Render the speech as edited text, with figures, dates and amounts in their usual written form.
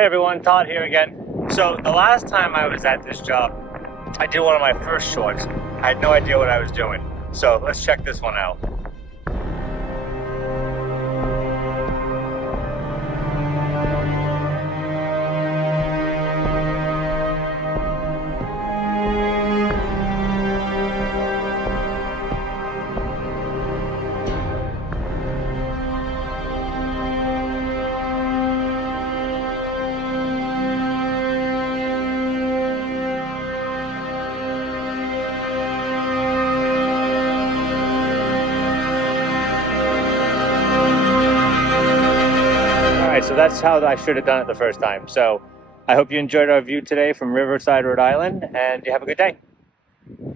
Hey everyone, Todd here again. So the last time I was at this job, I did one of my first shorts. I had no idea what I was doing. So let's check this one out. Alright, so that's how I should have done it the first time. So I hope you enjoyed our view today from Riverside, Rhode Island, and you have a good day.